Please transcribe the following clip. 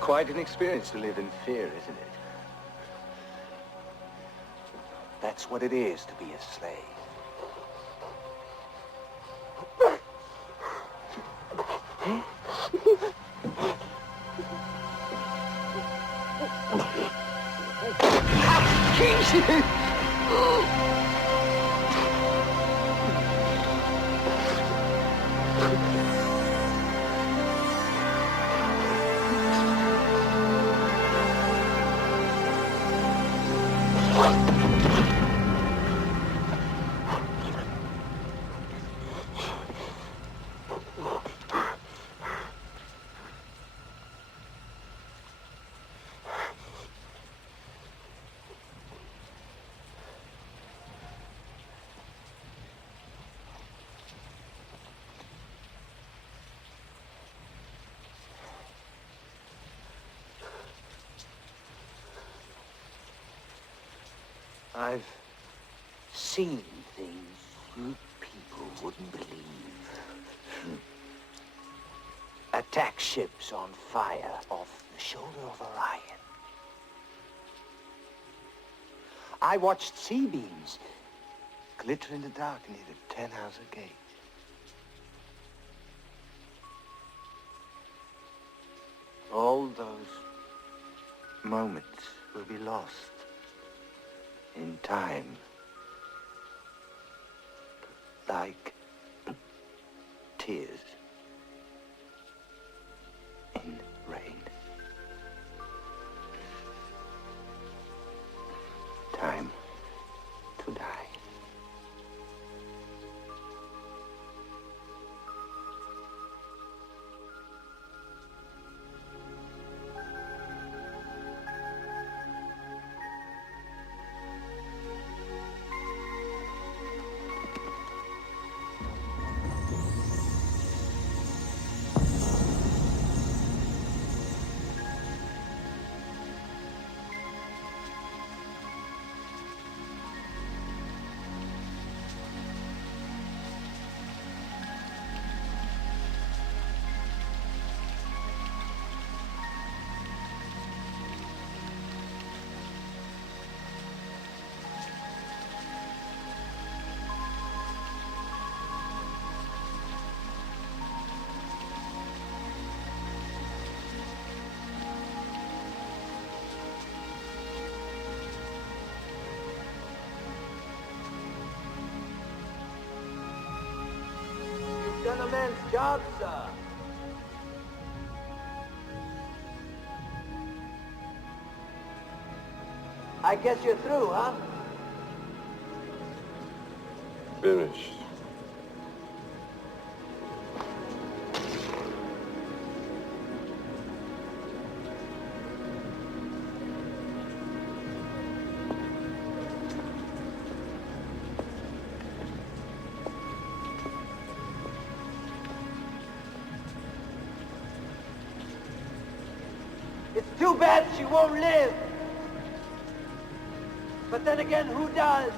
Quite an experience to live in fear, isn't it? That's what it is to be a slave. I've seen things you people wouldn't believe. Attack ships on fire off the shoulder of Orion. I watched sea beams glitter in the dark near the 10-house gate. All those moments will be lost in time, like tears in rain. Time to die. Done a man's job, sir. I guess you're through, huh? Finished. It's too bad she won't live. But then again, who does?